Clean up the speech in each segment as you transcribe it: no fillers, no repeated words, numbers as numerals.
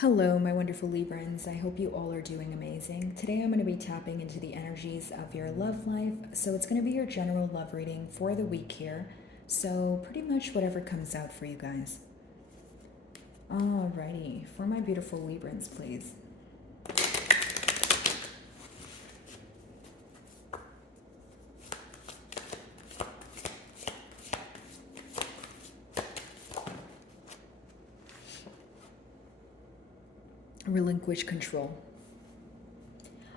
Hello, my wonderful Librans. I hope you all are doing amazing. Today I'm going to be tapping into the energies of your love life. So it's going to be your general love reading for the week here. So pretty much whatever comes out for you guys. Alrighty, for my beautiful Librans, please. Relinquish control.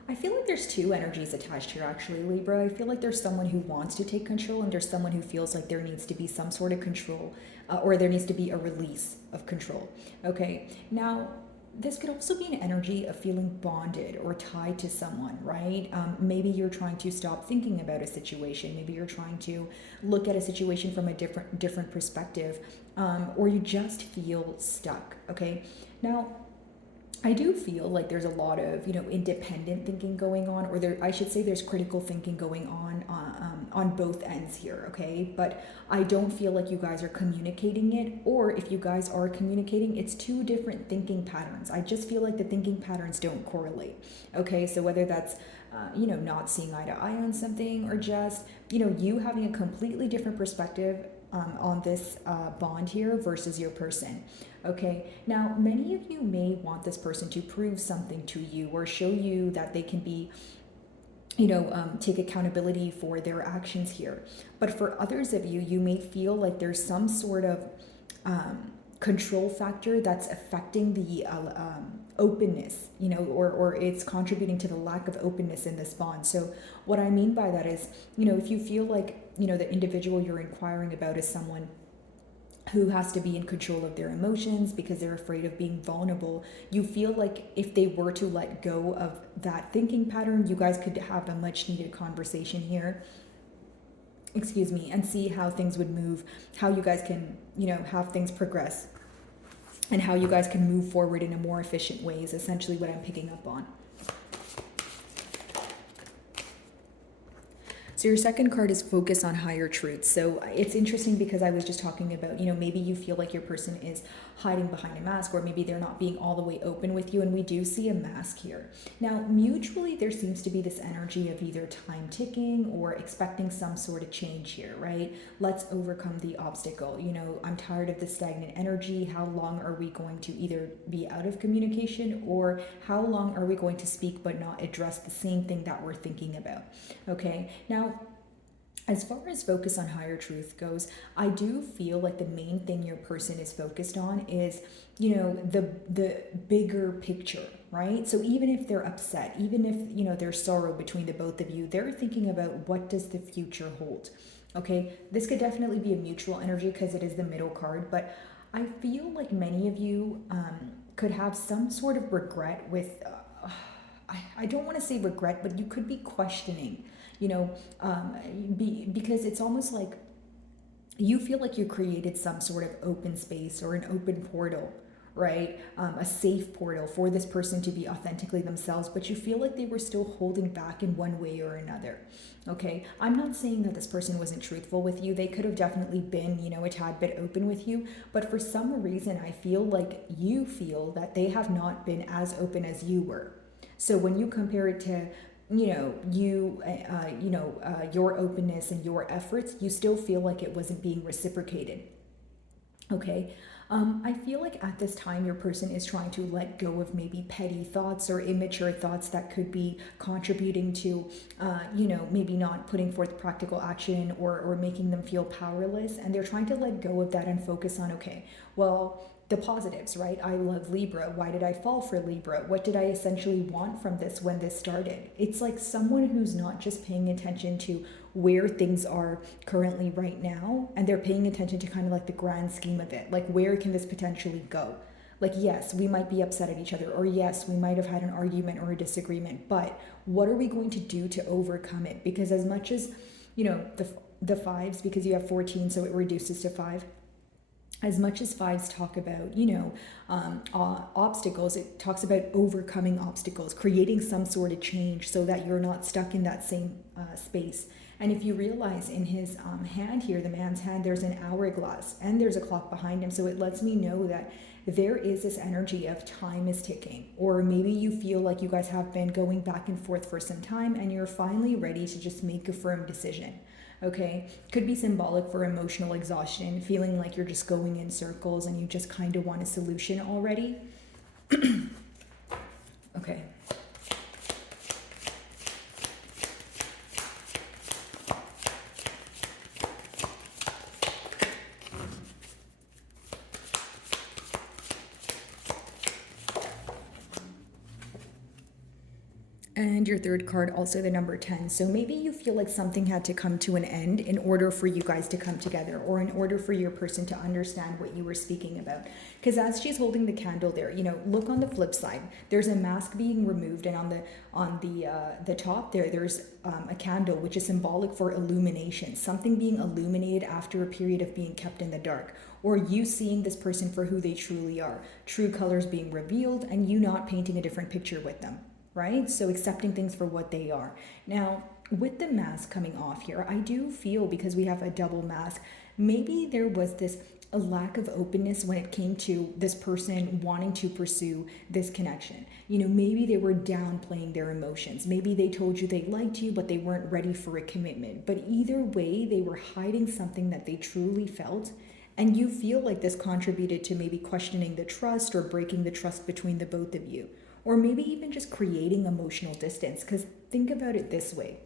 I feel like there's two energies attached here, actually, Libra. I feel like there's someone who wants to take control, and there's someone who feels like there needs to be some sort of control, or there needs to be a release of control. Okay, now this could also be an energy of feeling bonded or tied to someone, right? Maybe you're trying to stop thinking about a situation. Maybe you're trying to look at a situation from a different perspective, or you just feel stuck. Okay, now I do feel like there's a lot of, independent thinking going on, or I should say there's critical thinking going on both ends here, okay? But I don't feel like you guys are communicating it, or if you guys are communicating, it's two different thinking patterns. I just feel like the thinking patterns don't correlate, okay? So whether that's, not seeing eye to eye on something, or just, you having a completely different perspective on this bond here versus your person. Okay, now many of you may want this person to prove something to you or show you that they can be, take accountability for their actions here. But for others of you, you may feel like there's some sort of control factor that's affecting the openness, or it's contributing to the lack of openness in this bond. So what I mean by that is, if you feel like, the individual you're inquiring about is someone who has to be in control of their emotions because they're afraid of being vulnerable, you feel like if they were to let go of that thinking pattern, you guys could have a much needed conversation here, and see how things would move, how you guys can, have things progress, and how you guys can move forward in a more efficient way is essentially what I'm picking up on. So your second card is focus on higher truths. So it's interesting because I was just talking about, maybe you feel like your person is hiding behind a mask, or maybe they're not being all the way open with you, and we do see a mask here. Now, mutually, there seems to be this energy of either time ticking or expecting some sort of change here, right? Let's overcome the obstacle. I'm tired of the stagnant energy. How long are we going to either be out of communication, or how long are we going to speak but not address the same thing that we're thinking about? Okay, now, as far as focus on higher truth goes, I do feel like the main thing your person is focused on is, the bigger picture, right? So even if they're upset, even if, there's sorrow between the both of you, they're thinking about what does the future hold. Okay, this could definitely be a mutual energy because it is the middle card, but I feel like many of you could have some sort of regret with, I don't want to say regret, but you could be questioning, because it's almost like you feel like you created some sort of open space or an open portal, right? A safe portal for this person to be authentically themselves, but you feel like they were still holding back in one way or another. Okay, I'm not saying that this person wasn't truthful with you. They could have definitely been, a tad bit open with you, but for some reason, I feel like you feel that they have not been as open as you were. So when you compare it to, your openness and your efforts, you still feel like it wasn't being reciprocated. Okay. I feel like at this time your person is trying to let go of maybe petty thoughts or immature thoughts that could be contributing to, maybe not putting forth practical action, or making them feel powerless. And they're trying to let go of that and focus on, okay, well, the positives, right? I love Libra. Why did I fall for Libra? What did I essentially want from this when this started? It's like someone who's not just paying attention to where things are currently right now, and they're paying attention to kind of like the grand scheme of it. Like, where can this potentially go? Like, yes, we might be upset at each other, or yes, we might have had an argument or a disagreement, but what are we going to do to overcome it? Because as much as, the fives, because you have 14, so it reduces to 5. As much as fives talk about, obstacles, it talks about overcoming obstacles, creating some sort of change so that you're not stuck in that same space. And if you realize in his hand here, the man's hand, there's an hourglass and there's a clock behind him. So it lets me know that there is this energy of time is ticking, or maybe you feel like you guys have been going back and forth for some time and you're finally ready to just make a firm decision. Okay, could be symbolic for emotional exhaustion, feeling like you're just going in circles and you just kind of want a solution already. Okay. And your third card, also the number 10. So maybe you feel like something had to come to an end in order for you guys to come together, or in order for your person to understand what you were speaking about. Because as she's holding the candle there, you know, look on the flip side. There's a mask being removed, and on the top there's a candle, which is symbolic for illumination, something being illuminated after a period of being kept in the dark, or you seeing this person for who they truly are, true colors being revealed, and you not painting a different picture with them. Right? So accepting things for what they are. Now, with the mask coming off here, I do feel, because we have a double mask, maybe there was a lack of openness when it came to this person wanting to pursue this connection. You know, maybe they were downplaying their emotions. Maybe they told you they liked you, but they weren't ready for a commitment. But either way, they were hiding something that they truly felt. And you feel like this contributed to maybe questioning the trust or breaking the trust between the both of you. Or maybe even just creating emotional distance. Because think about it this way.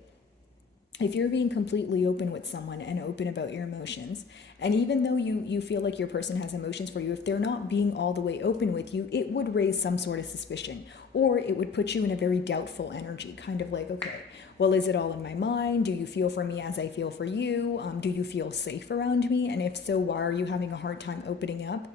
If you're being completely open with someone and open about your emotions, and even though you feel like your person has emotions for you, if they're not being all the way open with you, it would raise some sort of suspicion, or it would put you in a very doubtful energy, kind of like, okay, well, is it all in my mind? Do you feel for me as I feel for you? Do you feel safe around me? And if so, why are you having a hard time opening up?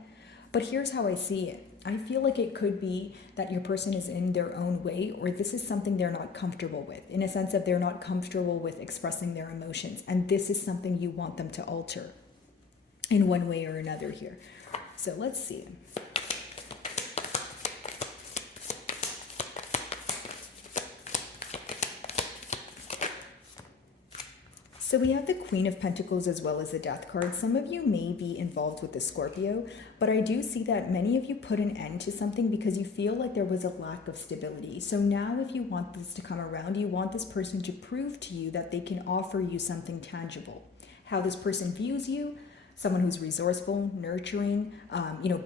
But here's how I see it. I feel like it could be that your person is in their own way, or this is something they're not comfortable with, in a sense that they're not comfortable with expressing their emotions. And this is something you want them to alter in one way or another here. So let's see. So we have the Queen of Pentacles as well as the Death card. Some of you may be involved with the Scorpio, but I do see that many of you put an end to something because you feel like there was a lack of stability. So now if you want this to come around, you want this person to prove to you that they can offer you something tangible. How this person views you, someone who's resourceful, nurturing,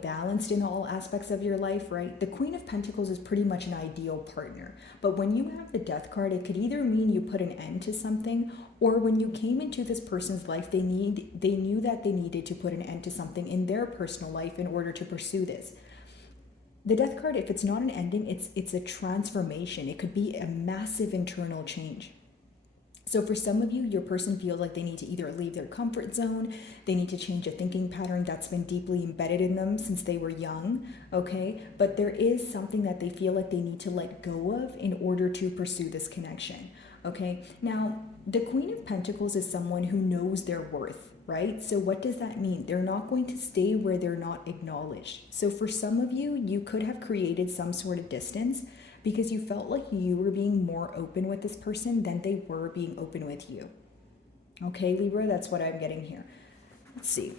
balanced in all aspects of your life, right? The Queen of Pentacles is pretty much an ideal partner. But when you have the Death card, it could either mean you put an end to something, or when you came into this person's life, they knew that they needed to put an end to something in their personal life in order to pursue this. The Death card, if it's not an ending, it's a transformation. It could be a massive internal change. So for some of you, your person feels like they need to either leave their comfort zone, they need to change a thinking pattern that's been deeply embedded in them since they were young, okay? But there is something that they feel like they need to let go of in order to pursue this connection, okay? Now, the Queen of Pentacles is someone who knows their worth, right? So what does that mean? They're not going to stay where they're not acknowledged. So for some of you, you could have created some sort of distance because you felt like you were being more open with this person than they were being open with you. Okay, Libra, that's what I'm getting here. Let's see.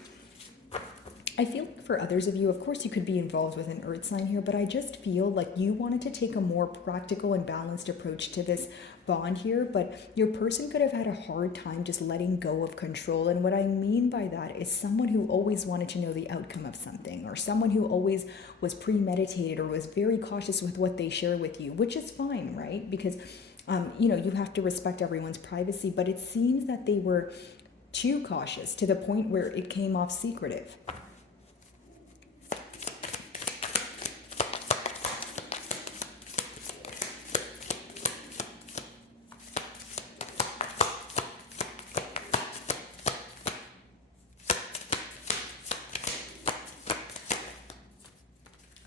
I feel like for others of you, of course, you could be involved with an earth sign here, but I just feel like you wanted to take a more practical and balanced approach to this bond here, but your person could have had a hard time just letting go of control. And what I mean by that is someone who always wanted to know the outcome of something, or someone who always was premeditated or was very cautious with what they share with you, which is fine, right? Because, you have to respect everyone's privacy, but it seems that they were too cautious to the point where it came off secretive.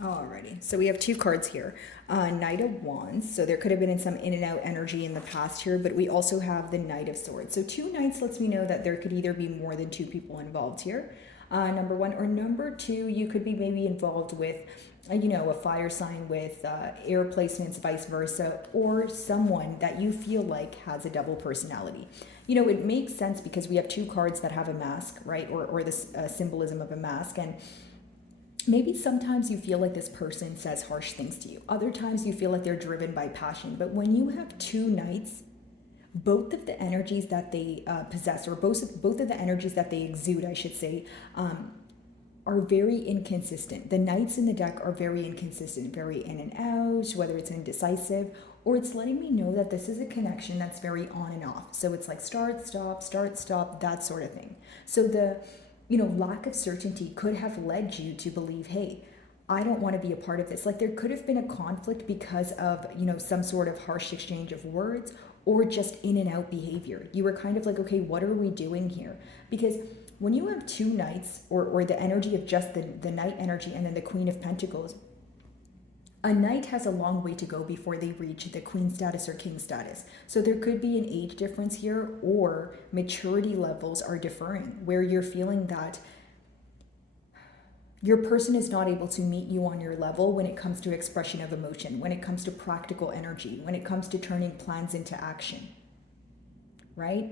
Alrighty, so we have two cards here. Knight of Wands, so there could have been some in and out energy in the past here, but we also have the Knight of Swords. So two Knights lets me know that there could either be more than two people involved here, number one, or number two, you could be maybe involved with, a fire sign with air placements, vice versa, or someone that you feel like has a double personality. It makes sense because we have two cards that have a mask, right, or this symbolism of a mask, and maybe sometimes you feel like this person says harsh things to you. Other times you feel like they're driven by passion. But when you have two knights, both of the energies that they possess, or both of the energies that they exude, I should say, are very inconsistent. The knights in the deck are very inconsistent, very in and out, whether it's indecisive, or it's letting me know that this is a connection that's very on and off. So it's like start, stop, that sort of thing. So the, lack of certainty could have led you to believe, hey, I don't want to be a part of this. Like there could have been a conflict because of, some sort of harsh exchange of words or just in and out behavior. You were kind of like, okay, what are we doing here? Because when you have two knights, or the energy of just the knight energy and then the Queen of Pentacles, a knight has a long way to go before they reach the queen status or king status. So there could be an age difference here, or maturity levels are differing, where you're feeling that your person is not able to meet you on your level when it comes to expression of emotion, when it comes to practical energy, when it comes to turning plans into action, right?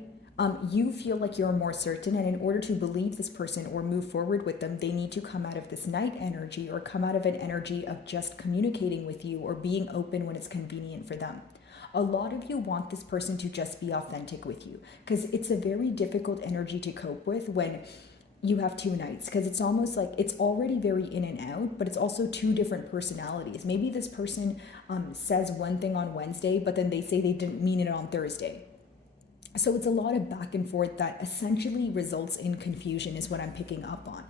You feel like you're more certain, and in order to believe this person or move forward with them, they need to come out of this knight energy, or come out of an energy of just communicating with you or being open when it's convenient for them. A lot of you want this person to just be authentic with you, because it's a very difficult energy to cope with when you have two knights, because it's almost like it's already very in and out, but it's also two different personalities. Maybe this person says one thing on Wednesday, but then they say they didn't mean it on Thursday. So it's a lot of back and forth that essentially results in confusion, is what I'm picking up on.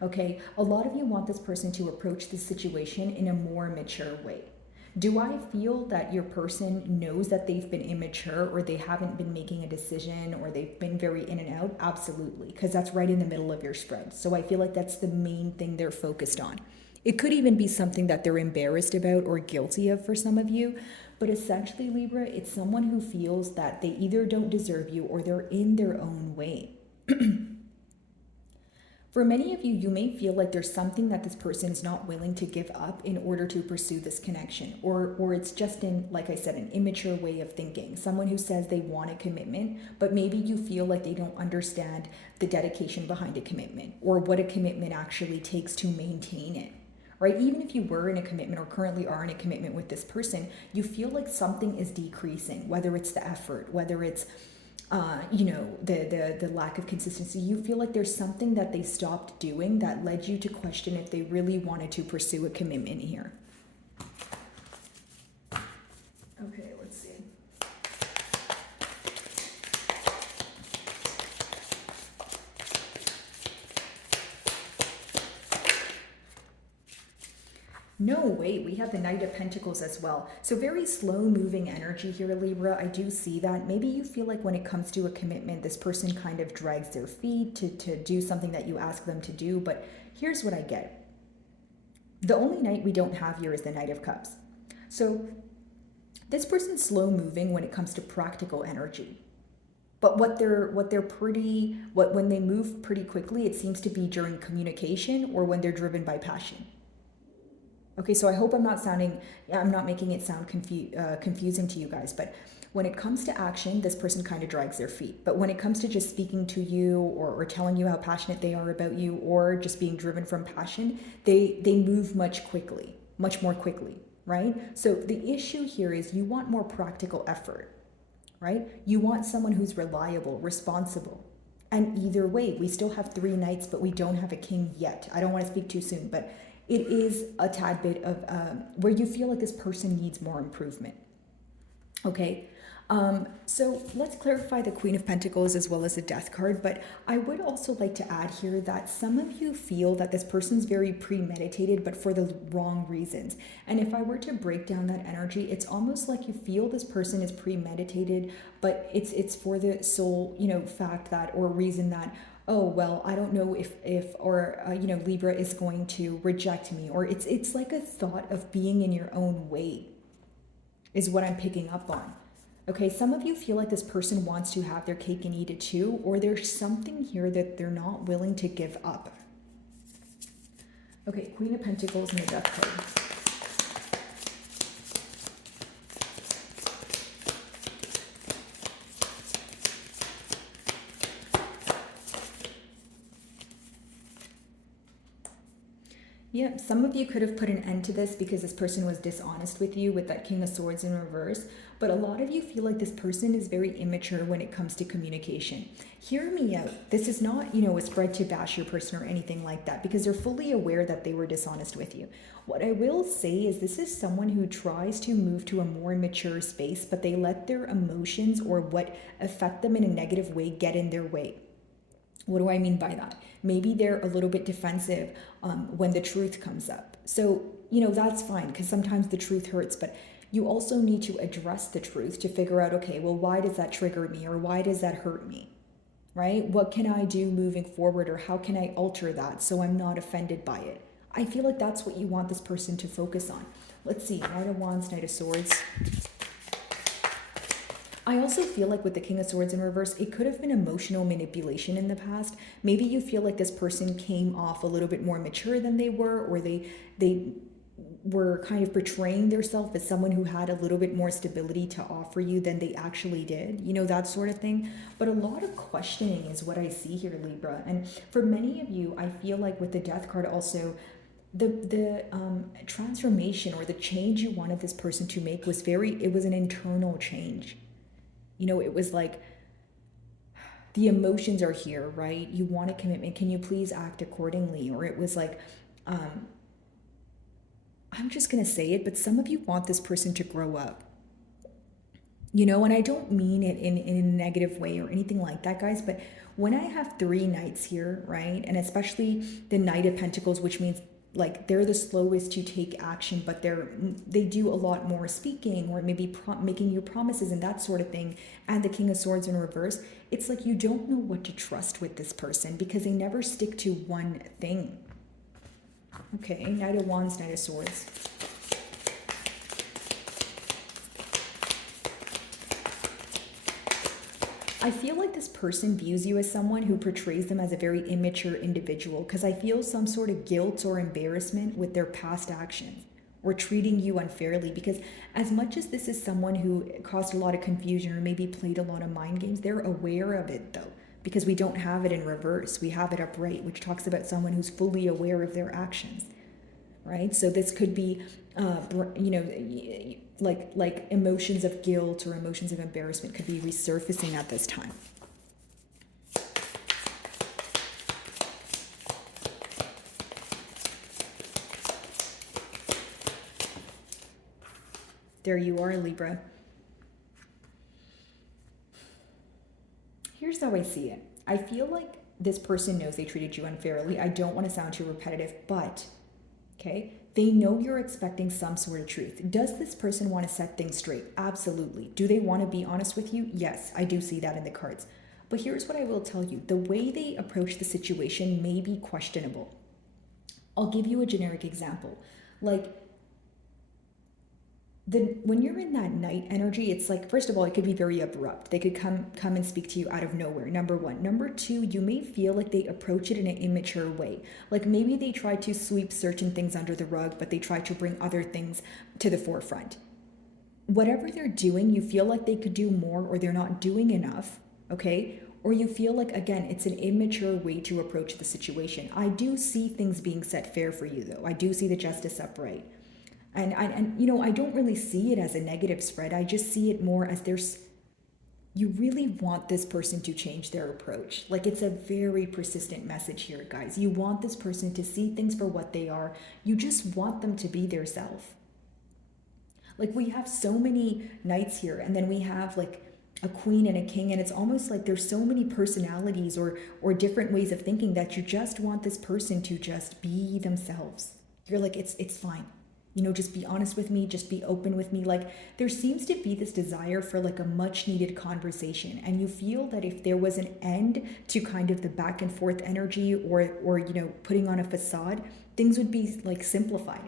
Okay, a lot of you want this person to approach the situation in a more mature way. Do I feel that your person knows that they've been immature, or they haven't been making a decision, or they've been very in and out? Absolutely, because that's right in the middle of your spread. So I feel like that's the main thing they're focused on. It could even be something that they're embarrassed about or guilty of for some of you. But essentially, Libra, it's someone who feels that they either don't deserve you or they're in their own way. For many of you, you may feel like there's something that this person is not willing to give up in order to pursue this connection. Or it's just in, like I said, an immature way of thinking. Someone who says they want a commitment, but maybe you feel like they don't understand the dedication behind a commitment, or what a commitment actually takes to maintain it. Right? Even if you were in a commitment or currently are in a commitment with this person, you feel like something is decreasing, whether it's the effort, whether it's, the lack of consistency. You feel like there's something that they stopped doing that led you to question if they really wanted to pursue a commitment here. Okay, let's see. No, wait, we have the Knight of Pentacles as well. So very slow moving energy here, Libra. I do see that. Maybe you feel like when it comes to a commitment, this person kind of drags their feet to do something that you ask them to do. But here's what I get. The only Knight we don't have here is the Knight of Cups. So this person's slow moving when it comes to practical energy. But when they move pretty quickly, it seems to be during communication or when they're driven by passion. Okay, so I hope I'm not making it sound confusing to you guys, but when it comes to action, this person kind of drags their feet. But when it comes to just speaking to you, or telling you how passionate they are about you, or just being driven from passion, they move much more quickly, right? So the issue here is you want more practical effort, right? You want someone who's reliable, responsible. And either way, we still have 3 knights, but we don't have a king yet. I don't want to speak too soon, but it is a tad bit of where you feel like this person needs more improvement. Okay, so let's clarify the Queen of Pentacles as well as the Death card, but I would also like to add here that some of you feel that this person's very premeditated, but for the wrong reasons. And if I were to break down that energy, it's almost like you feel this person is premeditated, but it's for the sole, fact that, or reason that, oh, well, I don't know if Libra is going to reject me, or it's like a thought of being in your own way is what I'm picking up on. Okay, some of you feel like this person wants to have their cake and eat it too, or there's something here that they're not willing to give up. Okay, Queen of Pentacles and the Death card. Yeah, some of you could have put an end to this because this person was dishonest with you with that King of Swords in reverse, but a lot of you feel like this person is very immature when it comes to communication. Hear me out. This is not, a spread to bash your person or anything like that, because they're fully aware that they were dishonest with you. What I will say is this is someone who tries to move to a more mature space, but they let their emotions or what affect them in a negative way get in their way. What do I mean by that? Maybe they're a little bit defensive when the truth comes up. So, that's fine because sometimes the truth hurts, but you also need to address the truth to figure out, okay, well, why does that trigger me or why does that hurt me, right? What can I do moving forward or how can I alter that so I'm not offended by it? I feel like that's what you want this person to focus on. Let's see, Knight of Wands, Knight of Swords. I also feel like with the King of Swords in reverse, it could have been emotional manipulation in the past. Maybe you feel like this person came off a little bit more mature than they were, or they were kind of portraying themselves as someone who had a little bit more stability to offer you than they actually did, that sort of thing. But a lot of questioning is what I see here, Libra. And for many of you, I feel like with the Death card also, the transformation or the change you wanted this person to make was it was an internal change. It was like the emotions are here, right? You want a commitment. Can you please act accordingly? Or it was like, I'm just going to say it, but some of you want this person to grow up. And I don't mean it in a negative way or anything like that, guys, but when I have 3 knights here, right? And especially the Knight of Pentacles, which means like they're the slowest to take action, but they do a lot more speaking or maybe making you promises and that sort of thing. And the King of Swords in reverse, it's like you don't know what to trust with this person because they never stick to one thing. Okay, Knight of Wands, Knight of Swords. I feel like this person views you as someone who portrays them as a very immature individual because I feel some sort of guilt or embarrassment with their past actions or treating you unfairly, because as much as this is someone who caused a lot of confusion or maybe played a lot of mind games, they're aware of it though, because we don't have it in reverse. We have it upright, which talks about someone who's fully aware of their actions, right? So this could be, like emotions of guilt or emotions of embarrassment could be resurfacing at this time. There you are, Libra. Here's how I see it. I feel like this person knows they treated you unfairly. I don't want to sound too repetitive, but okay, they know you're expecting some sort of truth. Does this person want to set things straight? Absolutely. Do they want to be honest with you? Yes, I do see that in the cards. But here's what I will tell you. The way they approach the situation may be questionable. I'll give you a generic example. Like, when you're in that Knight energy, it's like, first of all, it could be very abrupt. They could come and speak to you out of nowhere, number one. Number two, you may feel like they approach it in an immature way. Like maybe they try to sweep certain things under the rug, but they try to bring other things to the forefront. Whatever they're doing, you feel like they could do more or they're not doing enough, okay? Or you feel like, again, it's an immature way to approach the situation. I do see things being set fair for you, though. I do see the justice upright. And I don't really see it as a negative spread. I just see it more as you really want this person to change their approach. Like it's a very persistent message here, guys. You want this person to see things for what they are. You just want them to be their self. Like we have so many knights here, and then we have like a queen and a king, and it's almost like there's so many personalities or different ways of thinking that you just want this person to just be themselves. You're like, it's fine. Just be honest with me, just be open with me. Like there seems to be this desire for like a much needed conversation. And you feel that if there was an end to kind of the back and forth energy or putting on a facade, things would be like simplified.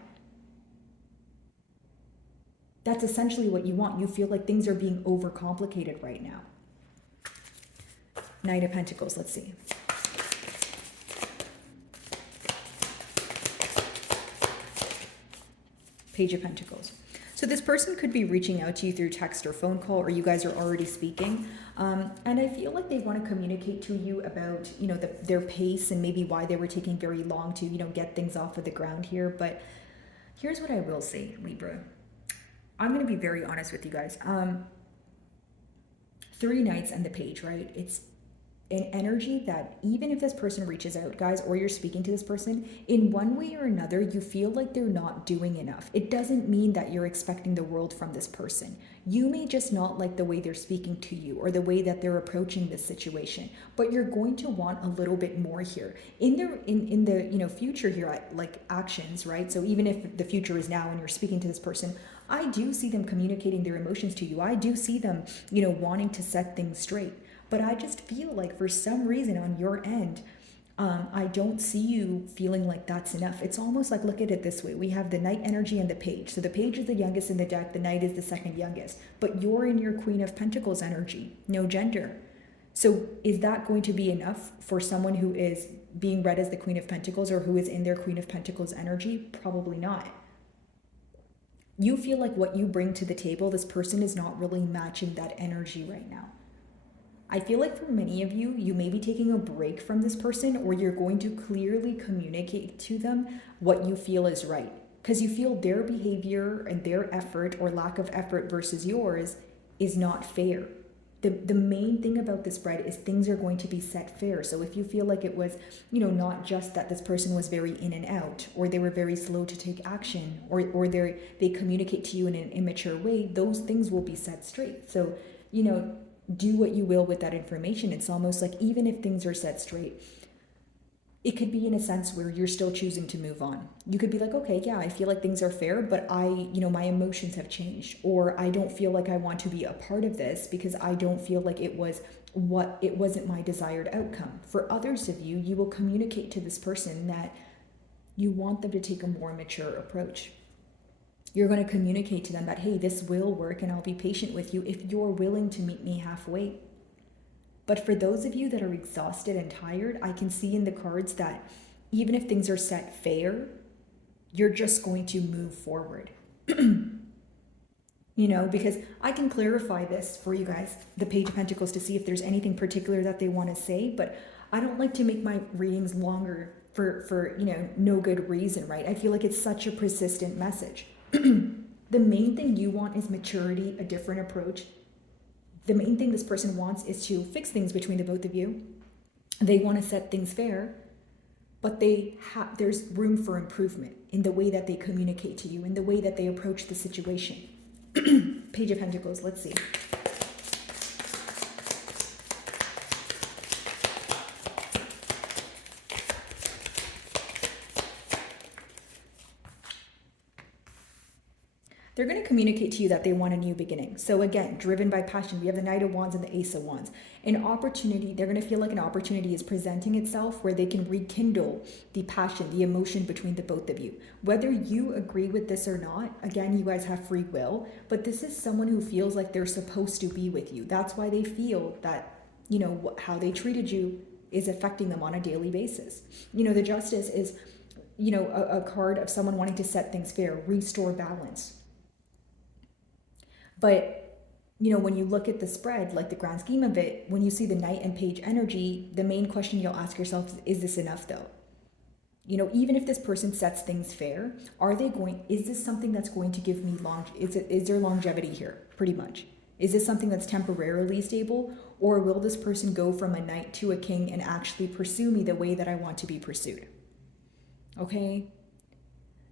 That's essentially what you want. You feel like things are being overcomplicated right now. Knight of Pentacles, let's see. Page of Pentacles. So this person could be reaching out to you through text or phone call, or you guys are already speaking. And I feel like they want to communicate to you about, their pace and maybe why they were taking very long to, get things off of the ground here. But here's what I will say, Libra. I'm going to be very honest with you guys. 3 Knights and the Page, right? It's an energy that even if this person reaches out, guys, or you're speaking to this person, in one way or another, you feel like they're not doing enough. It doesn't mean that you're expecting the world from this person. You may just not like the way they're speaking to you or the way that they're approaching this situation, but you're going to want a little bit more here. In the future here, like actions, right? So even if the future is now and you're speaking to this person, I do see them communicating their emotions to you. I do see them, wanting to set things straight. But I just feel like for some reason on your end, I don't see you feeling like that's enough. It's almost like, look at it this way. We have the Knight energy and the Page. So the Page is the youngest in the deck. The Knight is the second youngest. But you're in your Queen of Pentacles energy. No gender. So is that going to be enough for someone who is being read as the Queen of Pentacles or who is in their Queen of Pentacles energy? Probably not. You feel like what you bring to the table, this person is not really matching that energy right now. I feel like for many of you, you may be taking a break from this person, or you're going to clearly communicate to them what you feel is right. Because you feel their behavior and their effort or lack of effort versus yours is not fair. The main thing about this spread is things are going to be set fair. So if you feel like it was, not just that this person was very in and out, or they were very slow to take action, or they communicate to you in an immature way, those things will be set straight. So, do what you will with that information. It's almost like even if things are set straight, it could be in a sense where you're still choosing to move on. You could be like, okay, yeah, I feel like things are fair, but my emotions have changed, or I don't feel like I want to be a part of this because I don't feel like it wasn't my desired outcome. For others of you, you will communicate to this person that you want them to take a more mature approach. You're going to communicate to them that, hey, this will work and I'll be patient with you if you're willing to meet me halfway. But for those of you that are exhausted and tired, I can see in the cards that even if things are set fair, you're just going to move forward. Because I can clarify this for you guys, the Page of Pentacles, to see if there's anything particular that they want to say, but I don't like to make my readings longer for no good reason, right? I feel like it's such a persistent message. The main thing you want is maturity, a different approach. The main thing this person wants is to fix things between the both of you. They want to set things fair, but there's room for improvement in the way that they communicate to you, in the way that they approach the situation. Page of Pentacles, let's see. They're going to communicate to you that they want a new beginning. So again, driven by passion, we have the Knight of Wands and the Ace of Wands. An opportunity, they're going to feel like an opportunity is presenting itself where they can rekindle the passion, the emotion between the both of you. Whether you agree with this or not, again, you guys have free will, but this is someone who feels like they're supposed to be with you. That's why they feel that, how they treated you is affecting them on a daily basis. The Justice is, a card of someone wanting to set things fair, restore balance. But, when you look at the spread, like the grand scheme of it, when you see the Knight and Page energy, the main question you'll ask yourself is this enough though? Even if this person sets things fair, is this something that's going to give me is there longevity here, pretty much? Is this something that's temporarily stable, or will this person go from a knight to a king and actually pursue me the way that I want to be pursued? Okay?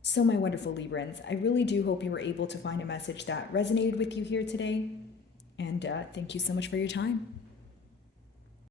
So my wonderful Librans, I really do hope you were able to find a message that resonated with you here today. And thank you so much for your time.